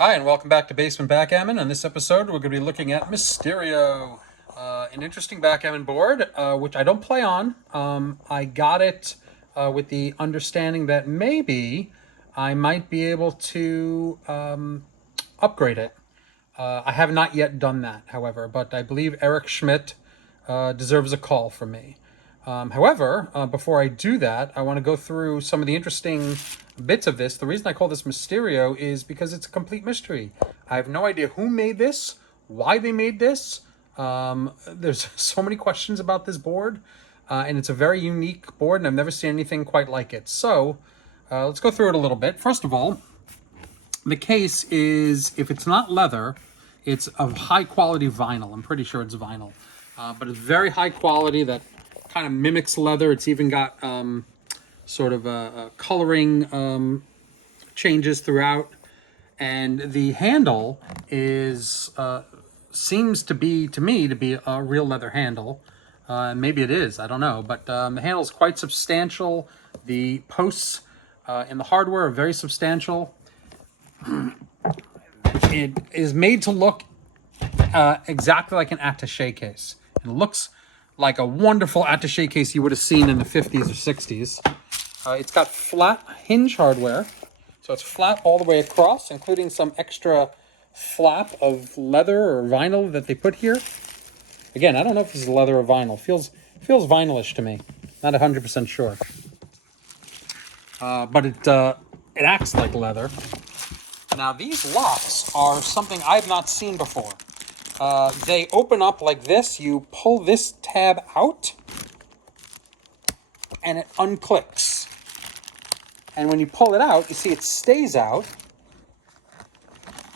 Hi, and welcome back to Basement Backgammon. On this episode, we're going to be looking at Mysterio, an interesting backgammon board, which I don't play on. I got it with the understanding that maybe I might be able to upgrade it. I have not yet done that, however, but I believe Eric Schmidt deserves a call from me. However, before I do that, I want to go through some of the interesting bits of this. The reason I call this Mysterio is because it's a complete mystery. I have no idea who made this, why they made this. There's so many questions about this board, and it's a very unique board, and I've never seen anything quite like it. So let's go through it a little bit. First of all, the case is, if it's not leather, it's of high quality vinyl. I'm pretty sure it's vinyl, but it's very high quality that kind of mimics leather. It's even got sort of a coloring changes throughout, and the handle is seems to be, to me, to be a real leather handle. Maybe it is, I don't know, but the handle is quite substantial. The posts in the hardware are very substantial. It is made to look exactly like an attaché case. It looks like a wonderful attaché case you would have seen in the 50s or 60s. It's got flat hinge hardware, so it's flat all the way across, including some extra flap of leather or vinyl that they put here. Again, I don't know if this is leather or vinyl. Feels vinylish to me. Not 100% sure. But it acts like leather. Now, these locks are something I've not seen before. They open up like this. You pull this tab out, and it unclicks. And when you pull it out, you see it stays out.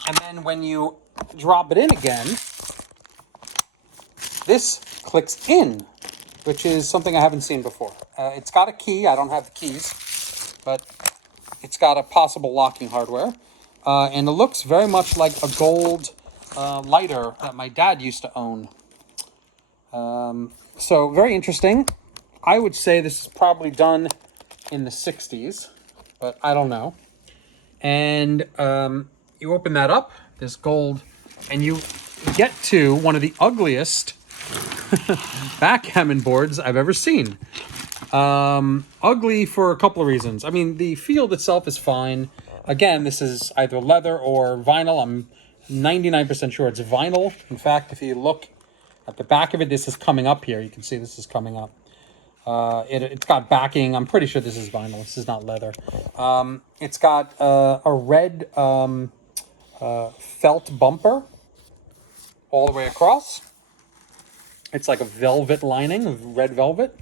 And then when you drop it in again, this clicks in, which is something I haven't seen before. It's got a key. I don't have the keys, but it's got a possible locking hardware. And it looks very much like a gold lighter that my dad used to own. So very interesting. I would say this is probably done in the 60s, but I don't know. And you open that up, this gold, and you get to one of the ugliest backgammon boards I've ever seen. Ugly for a couple of reasons. I mean, the field itself is fine. Again, this is either leather or vinyl. I'm 99% sure it's vinyl. In fact, if you look at the back of it, this is coming up here. You can see this is coming up. It's got backing. I'm pretty sure this is vinyl. This is not leather. It's got a red felt bumper all the way across. It's like a velvet lining of red velvet.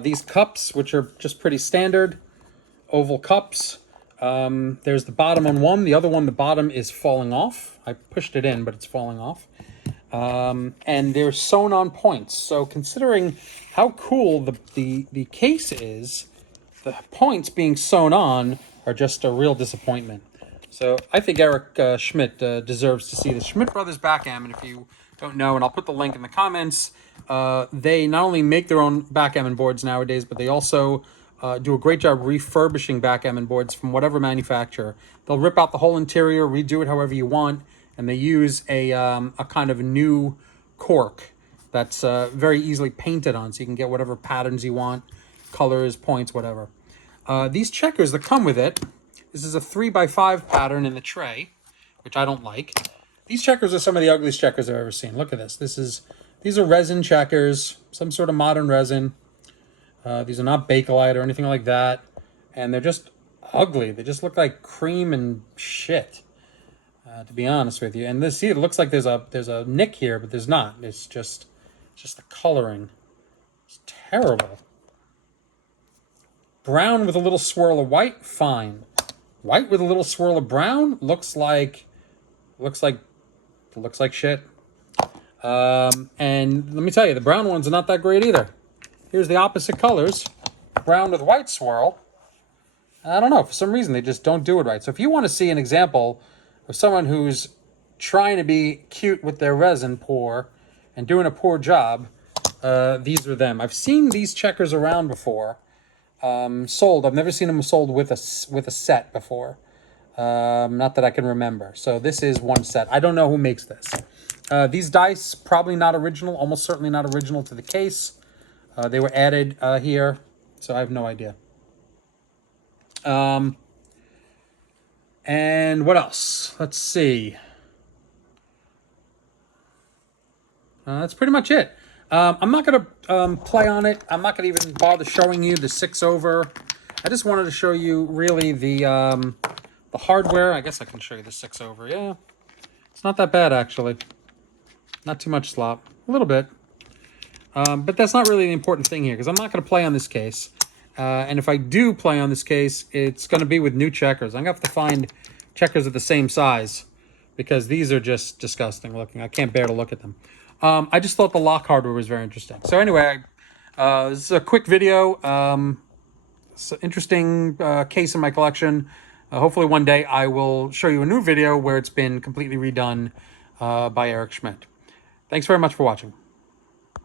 These cups, which are just pretty standard oval cups. There's the bottom on one. The other one, the bottom is falling off. I pushed it in, but it's falling off. And they're sewn on points. So considering how cool the case is, the points being sewn on are just a real disappointment. So I think Eric Schmidt deserves to see the Schmidt Brothers Backgammon, if you don't know, and I'll put the link in the comments. They not only make their own backgammon boards nowadays, but they also do a great job refurbishing backgammon boards from whatever manufacturer. They'll rip out the whole interior, redo it however you want, and they use a kind of new cork that's very easily painted on, so you can get whatever patterns you want, colors, points, whatever. These checkers that come with it, this is a 3x5 pattern in the tray, which I don't like. These checkers are some of the ugliest checkers I've ever seen. Look at this. These are resin checkers, some sort of modern resin. These are not Bakelite or anything like that. And they're just ugly. They just look like cream and shit, to be honest with you. And this, see, it looks like there's a nick here, but there's not. It's just the coloring. It's terrible. Brown with a little swirl of white, fine. White with a little swirl of brown looks like shit. And let me tell you, the brown ones are not that great either. Here's the opposite colors, brown with white swirl. I don't know, for some reason they just don't do it right. So if you want to see an example of someone who's trying to be cute with their resin pour and doing a poor job, these are them. I've seen these checkers around before, sold. I've never seen them sold with a set before. Not that I can remember. So this is one set. I don't know who makes this. These dice, probably not original, almost certainly not original to the case. They were added here, so I have no idea. And what else? Let's see. That's pretty much it. I'm not going to play on it. I'm not going to even bother showing you the 6 over. I just wanted to show you really the hardware. I guess I can show you the 6 over. Yeah, it's not that bad, actually. Not too much slop. A little bit. But that's not really the important thing here, because I'm not going to play on this case. And if I do play on this case, it's going to be with new checkers. I'm going to have to find checkers of the same size, because these are just disgusting looking. I can't bear to look at them. I just thought the lock hardware was very interesting. So anyway, this is a quick video. It's an interesting case in my collection. Hopefully one day I will show you a new video where it's been completely redone by Eric Schmidt. Thanks very much for watching.